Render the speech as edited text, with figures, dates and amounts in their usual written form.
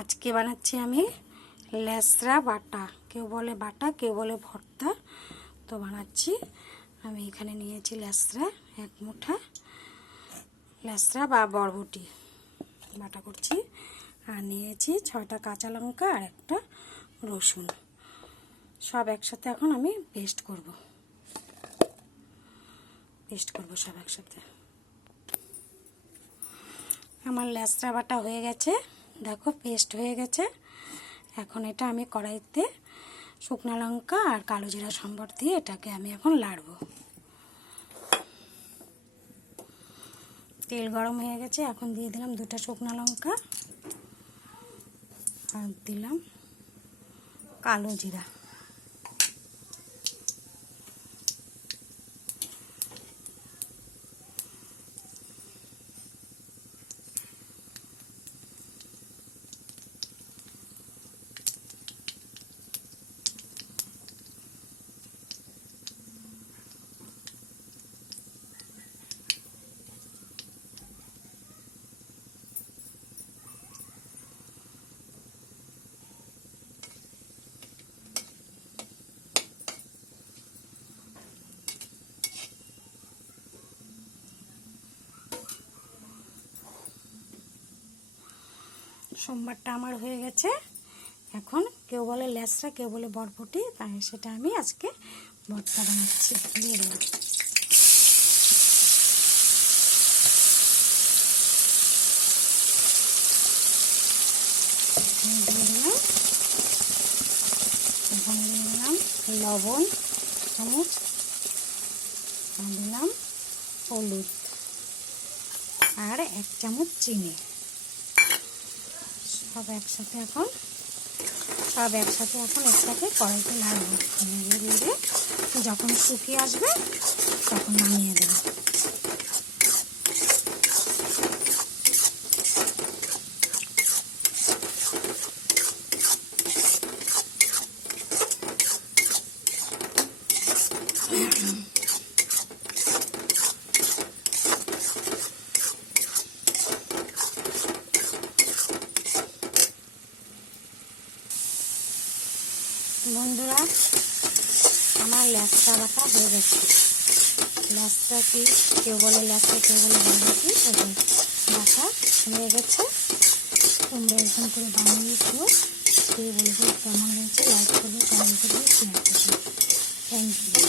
আজকে বানাচ্ছি আমি লেসরা বাটা, কেউ বলে বাটা, কেউ বলে ভর্তা। তো বানাচ্ছি আমি এখানে নিয়েছি লেসরা, এক মুঠা লেসরা বা বরবটি বাটা করছি, আর নিয়েছি 6টা কাঁচা লঙ্কা আর একটা রসুন। সব একসাথে এখন আমি পেস্ট করব সব একসাথে। আমার লেসরা বাটা হয়ে গেছে, দেখো পেস্ট হয়ে গেছে। এখন এটা আমি কড়াইতে শুকনো লঙ্কা আর কালো জিরা সম্বর দিয়ে এটাকে আমি এখন লাড়ব। তেল গরম হয়ে গেছে, এখন দিয়ে দিলাম 2টা শুকনো লঙ্কা আর দিলাম কালো জিরা। সোমবারটা আমার হয়ে গেছে। এখন কেউ বলে লেসরা, কেউ বলে বরবটি, তাই সেটা আমি আজকে ভর্তা বানাচ্ছি। দিয়ে দেবো এখন দিয়ে দিলাম লবণ চামচ, দিলাম হলুদ আর 1 চামচ চিনি। সব একসাথে এখন এটাকে কড়াইতে নাড়বো, নেড়ে নেড়ে যখন শুকিয়ে আসবে তখন নামিয়ে দেবো। বন্ধুরা, আমার লেসরা বাটা হয়ে গেছে। লেসরা কি কেউ বলে লেসরা, কেউ বলে বরবটি, বাটা হয়ে গেছে। তোমরা এরকম করে বানিয়ে দিও, কে বলবে কেমন হয়েছে, লাইক করবে, কমেন্ট করবে, শেয়ার করবে। Thank you.